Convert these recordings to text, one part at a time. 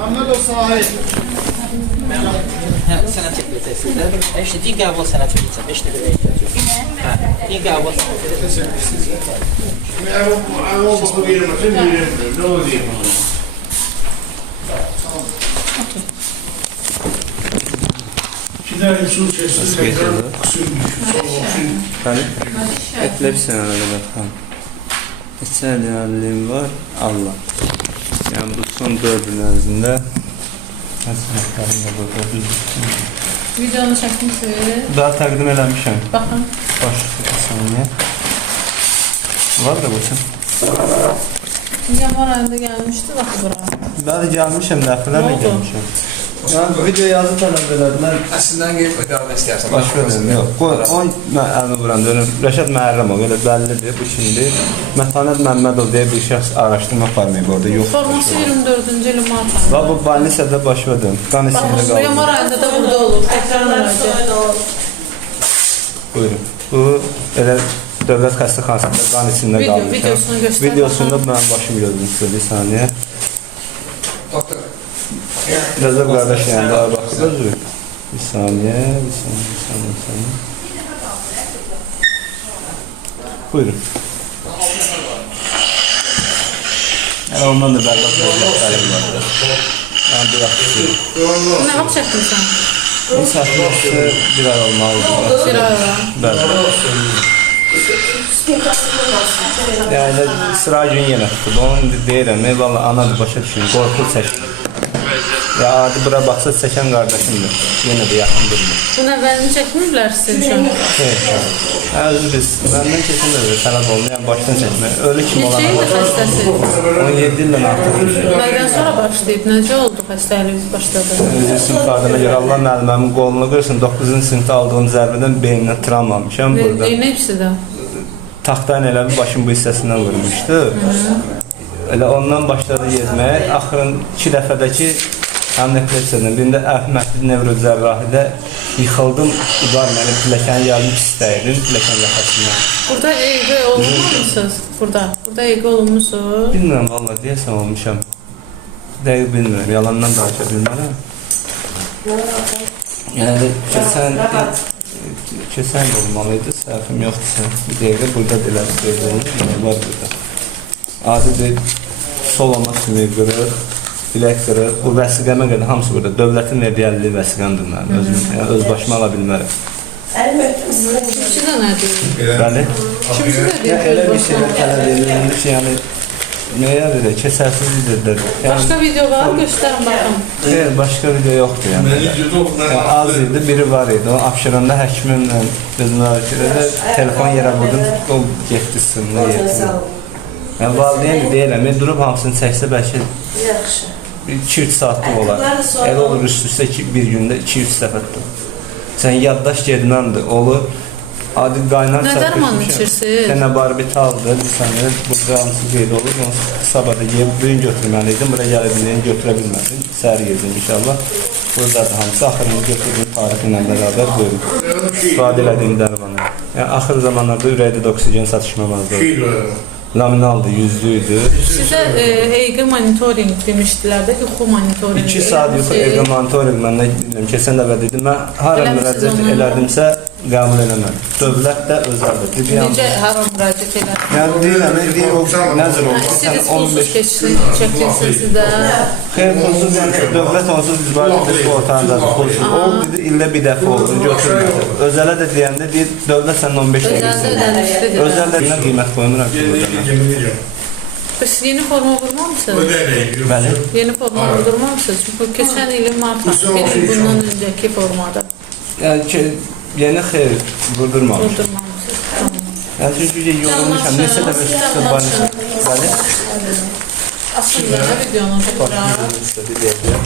Ahmet o sahip. Sənət çəkiləcəksiniz də. İşte din qəbul sənət çəkiləcək. İşte belə ehtiyacı. Din qəbul sənət çəkiləcək. Avval bakı verməsin, verəm. Ne olayım? İki tane su kesin. Bəli. Epilepsi sənələri baxın. Neçə dəyərliyim var? Allah. Yəni bu son 4 il ərzində həsənətlərim də burada düzdür. Videonu çəkmişsiniz. Daha təqdim eləmişəm. Baxın. Başlıqlı bir saniyə. Var da bu üçün. Yanvar ayında gəlmişdi bax bura. Bəli, gəlmişəm, dəfələrlə gəlmişəm. Yəni bu video yazı tələb elədilər. Əslində qeyb ödəmə istəyərsən. Baş verin, yox. Qoy, mən əlini vuran dönüm. Rəşad Məhərrəmov, elə bəllidir bu şimdi. Mətanət Məmmədov deyə bir şəxs araşdırma aparmayıb orada, yox. Forması 24-cü ilin mart ayında. Və bu balnisədə baş verin. Qan içində Baxın, qaldı. yanvar ayında da burada olur. Təkrar müraciət. Buyurun. Bu elə dövlət xəstəxanasında qan içində qaldı. Videosunu göstər. Videosunda mənim başım gördüm sizə bir saniyə. Doktor. Rəzəb qardaş yəni daha baxdı. Bir saniyə, bir saniyə. Buyurun. Yəni ondan da bəllət məlumatlarım var. Yəni bir yaxşı. Nə hap çəkmirsən? Bu səhvəsi bir ay olmalıdır. Bir ay ola. Bəli. Yəni sıra gün yenə tutub. Onu deyirəm, valla anadır başa düşün, qorxu çəkir. Ya adi bura baxsa çəkən qardaşımdır. Yenə də yaxın durmur. Bunun əvvəlini çəkməyiblər sizin üçün. Özü biz, məndən keçən də tələb oldu, yəni başdan çəkmək. Ölü kim olan Neçə ildir xəstəsi? 17 ildən artıq. Nədən sonra başlayıb? Necə oldu xəstəliyi başladı? Üzr siniflərinə görə Allah müəlliməmin qolunu qırsın. 9-cu sinifdə aldığım zərbədən beyninə travmamışam burada. Nə hepsi də? Taxtayla elə bir başım bu hissəsindən vurmuşdu. Elə ondan başladı gezməyə. Axırın 2 dəfədəki epilepsiyadan birində Əhmədli nevrocərrahidə yıxıldım. Uдар məni pilləkəni yardım istəyirdim. Pilləkən yaxasından. Burada EQ olunmuşsunuz? Burada EQ olunmuşsunuz? Bilmirəm valla deyəsən olmuşam. Dəqiq bilmirəm. Yalandan danışa bilmirəm. Yəni keçən olmalıydı. Səhvim yoxdursa. Bir dəqiqə burada demək var burada. Adidir sol olmaq sümüyü qırıq, bilək qırıq. Bu vəsiqəmə qədər hamısı burada. Dövlətin verdiyi 50 vəsiqəmdir mənim. Öz başıma ala bilmərəm. Kimisi də nədir? Bəli. Kimisi də deyir. Elə bir şeylər tələb edilir ki, yəni nəyə verir, keçərsizlikdir. Başqa video var, göstərin baxın. Xeyr, başqa video yoxdur yəni. Az idi, biri var idi. O Abşeranda həkimimlə gözümə ölçüdə telefon yerə vurdum, o getdi sınırına yetdi. Yəni valideyn deyirəm, durub hamısını çəksə bəlkə 2-3 saatlıq olar. Elə olur üst-üstə bir gündə 2-3 dəfədir. Sən yaddaş gedməndir, olur. Adi qaynar Nə dərman içirsiniz? Fenobarbitaldır, bir saniyə, burada hamısı qeyd olur. Sabahda bugün götürməliydim, buraya gəlibildiyini götürə bilmədim. Səhər yedim inşallah. Burada da hamısı axırını götürdüyüm tarixi ilə bərabər buyurun. İstifadə elədiyim dərmanı. Yəni axır zamanlarda ürəkdə də oksigen satışmamazdır. Laminaldır, yüzlüydü. Sizə EEG monitoring demişdilər də, yuxu monitoringi. 2 saat yuxu EEG monitoring məndən bilmirəm. Keçən dəfə dedim, mən hara müraciət elədimsə qəbul eləmədim. Dövlət də özəldir. Necə hara müraciət elədiniz? Yəni deyirəm, o nəzər oldu. Siz pulsuz çəkilsiniz sizdə. Xeyr, pulsuz yəni dövlət onsuz biz var idi bu ortağındadır, pulsuz. O dedi, ildə bir dəfə olur, götürmədi. Özələ də deyəndə deyir, dövlət sənin 15 dəqiqəsin. Özəldə deyilən qiymət qoymuram ki, burada. Siz yeni forma vurmamışsınız? Bəli. Yeni forma vurdurmamışsınız? Çünki keçən ilin mart ayı, bir il bundan öncəki formada. Yəni ki, yeni xeyr, vurdurmamışım. Vurdurmamışsınız, tamam. Yəni çünki yorulmuşam, neçə dəfə üst-üstə banişəm. Bəli. Açın da videonu tekrar. Başım istədi deyəcək.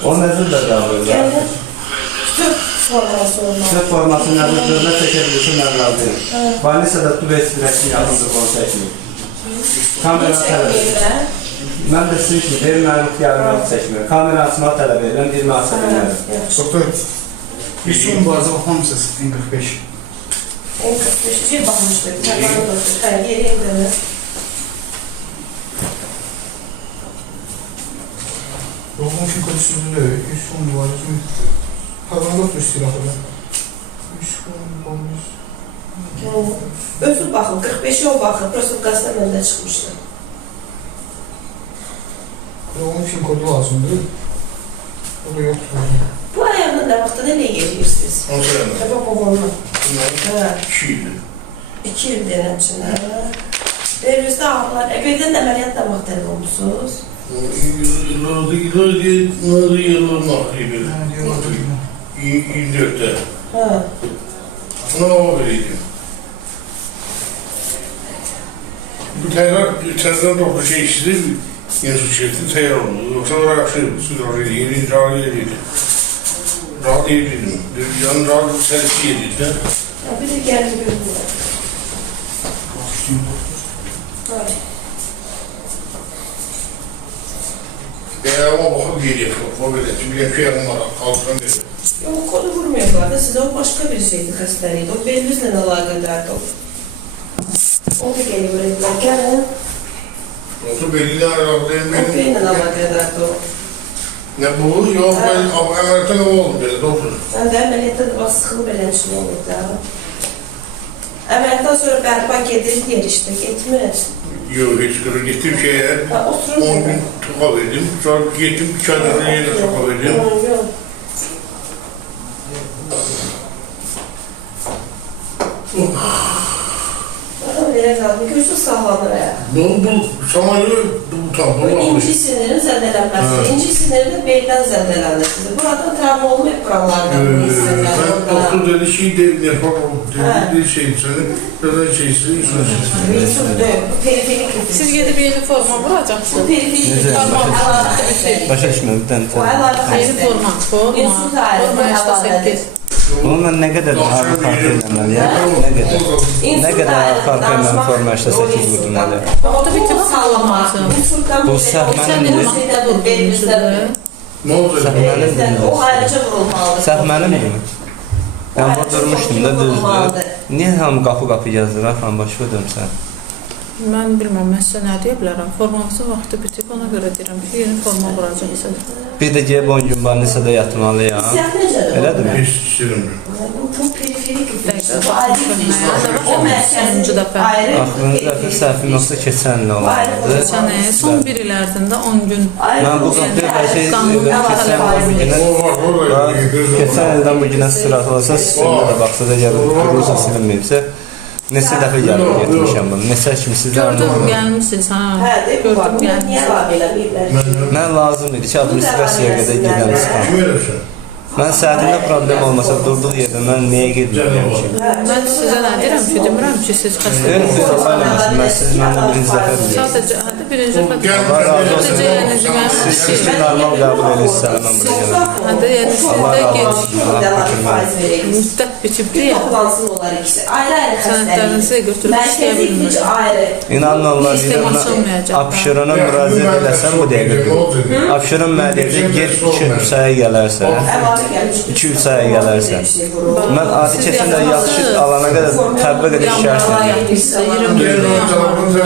O nəzir də qəbul edir. Forması olmalı. Size formatı nədir? Dövlət çəkəbilirsin, mən razıyım. Vanisada tüb ekspresini yazılır, onu çəkmir. Kamera tələb edir. Mən də sizin kimi verilməli ixtiyarlarını çəkmir. Kamera açmağı tələb edirəm, 20 aça bilmərəm. Doktor, bir son bazı baxmamısınız, 45. En 45 şey bakmıştık. Tamam doktor. Hayır, yeri indiniz. Doğum için kodüsünü 110 var. Hayvan doktor istilafı. 110 Özür bakın, 45'e o bakın. Prosul gazetenin önünde çıkmıştı. Doğum için kodu lazımdır. O da yoktur. Bu ayağının ne vaxtda nereye gelirsiniz? Onu söyleme. Tabii babamla. Ha, 2 yıl. 2 yıl denen için. Beynizde ağrılar. Birden əməliyyat da vaxt tələb olmuşsunuz. Yıllar 24'te. Ha. Buna baba vereydim. Bu tezden doktor şey işledi, yeni su çekti, teyar oldu. Yoksa olarak şey, su da öyle yeni rahat yediydi. Rahat yediydim. Yanı rahat servisi yediydi. Ya bir de geldi görünüyor. Hayır. Ama bakıp geliyor, o böyle. Çünkü bir yakın var, altından beri. Yok, o konu vurmuyorlardı. Size o başka bir şeydi, hastaneydi. O belinizle alakadardı. O da geliyor dediler. Gelin. Yoksa belli aralardayım O benim. belinle alakadardı o. Ne bu? Yok ben ameliyata ne oldu böyle doktor? Ben de əməliyyatda da bax, sıxılı beləncin olur da. Əməliyyatdan sonra bərpa gedir, yerişdir, getmir. Yok hiç kırı gittim şeye. Ha, 10 oturur gün toka verdim. Sonra gittim 2 ayda yine toka verdim. Yok. Öyle kaldı, gözü sağlanır ya. Bu samanı bu tam Bu bu inci sinirin zədələnməsi. İnci siniri de beldən zədələnir sizi. Buradan travma olmayıb buralardan bu Ben hissələr. doktor dedi şey de nefak dedi şey senin böyle şeysi Mümkün deyil. Bu periferik nefis. Siz gedib yeni forma Bu vuracaqsınız. periferik nefis. Başa düşmürəm, bir dənə Bu tələb. əlavə Yeni forma. İnsult ayrı, bu Forma əlavədir. 88. Bunu mən nə qədər ağır fark eləməliyəm? Nə qədər? Nə qədər ağır fark eləməliyəm forma 8 vurmalıyəm? Orada bir tip sağlaması. Bu səhmənin ne oldu? O ayrıca vurulmalıdır. Səhmənin mi? Mən vurdurmuşdum da düzdür. Niyə hamı qapı yazır, afan başa dömsən? Mən bilməm, mən sizə nə deyə bilərəm. Forması vaxtı bitib, ona görə deyirəm ki, yeni forma vuracaqsınız. Bir də gəlib 10 gün banisada yatmalıyam. Elədirmi? Hiç istedim. Bu periferik nefis. Dəqiqə, Bu ayrı bir baxın, hissədir. O sonuncu mərkəzi dəfə. ayrı. Axırıncı dəfə səhvim yoxsa keçən il olardı. Geçən son 1 il ərzində 10 gün Mən bu qapıya bəlkə keçən keçən ildən bu günə sırat olsa, sistemdə də baxsada gəlib, qurulsa silinməyibsə, neçə dəfə gəlib getmişəm bunu, neçə kimi sizdən gördüm, gəlmişsiniz, ha. Hə, de bu var. Gördüm, Niyə gəlmişsiniz. əlavə eləməyiblər? Mən lazım idi ki, administrasiyaya qədər gedəm çıxam. Kim verirsin? Mən səhətində problem olmasa durduğu yerdə mən niyə gedməyəm ki? Mən sizə nə deyirəm ki, demirəm ki, siz Deyirəm xəstəlik ki, Allah eləməsin, mən siz məndən birinci dəfə bilirəm. sadəcə, hətta birinci dəfə Allah razı olsun. sadəcə, yəni demək Siz ki, ki, normal qəbul edirsiniz, mən buraya gələm. hətta yəni Allah sizdə razı geç olsun. müddət bitibdir ya, Toplansın onlar ikisi. Ayrı-ayrı sənədlərinizi xəstəlik. götürüb işləyə Mərkəzi bilmir. güc ayrı. İnanın Allah Sistem deyirəm, açılmayacaq. Abşerona müraciət eləsəm bu dəqiqə. Abşeron mənə deyəcək, gel 2-3 aya gələrsən. Əlavə gəlmiş. 2-3 aya gələrsən. Mən adi keçən də yaxşı alana qədər təbbə qədər şikayət edirəm.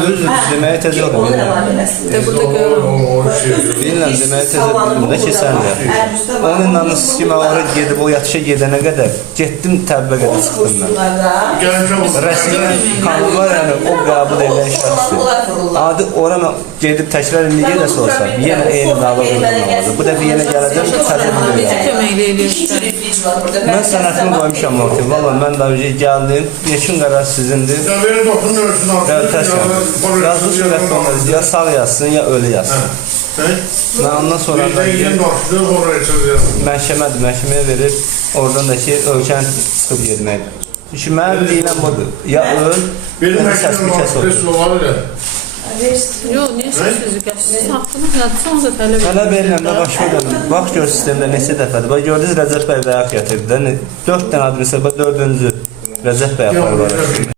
Düzdür, deməyə tez yoxdur, Onu bilirəm. əlavə eləsin. də burada görürəm. Bilirəm, deməyə tez yoxdur da keçən də. Onun inanırsınız ki, mən oraya gedib o yatışa gedənə qədər getdim təbbə qədər çıxdım mən. Rəsmi kanunlar yəni o qəbul edən şəxsdir. Adi ora mən gedib təkrar indi gedəsə olsa, yenə eyni dava qurulmalıdır. Bu dəfə yenə gələcəm, təzə Necə bilirəm. köməkli edirsiniz? Mən sənətimi qoymuşam ortaya. Valla mən də gəldim. Yeşin qərar sizindir. Ya benim doktorun ölçüsünü Yazılı surətdə onları ya sağ yazsın, ya ölü yazsın. Mən ondan sonra da məhkəmədir, məhkəməyə verib, oradan da ki, ölkəni çıxıb getməkdir. Çünki mənim deyiləm budur. Ya öl, ya da səsli kəs olur. Yox, niyə sizi siz haqqınız nədirsə onu da tələb edin. Tələb edirəm də başqa dönüm. Bax gör sistemdə neçə dəfədir. Bax gördünüz Rəcəb bəy bayaq gətirdi də. 4 dənə adresə, bax 4-cü Rəcəb bəy aparıb.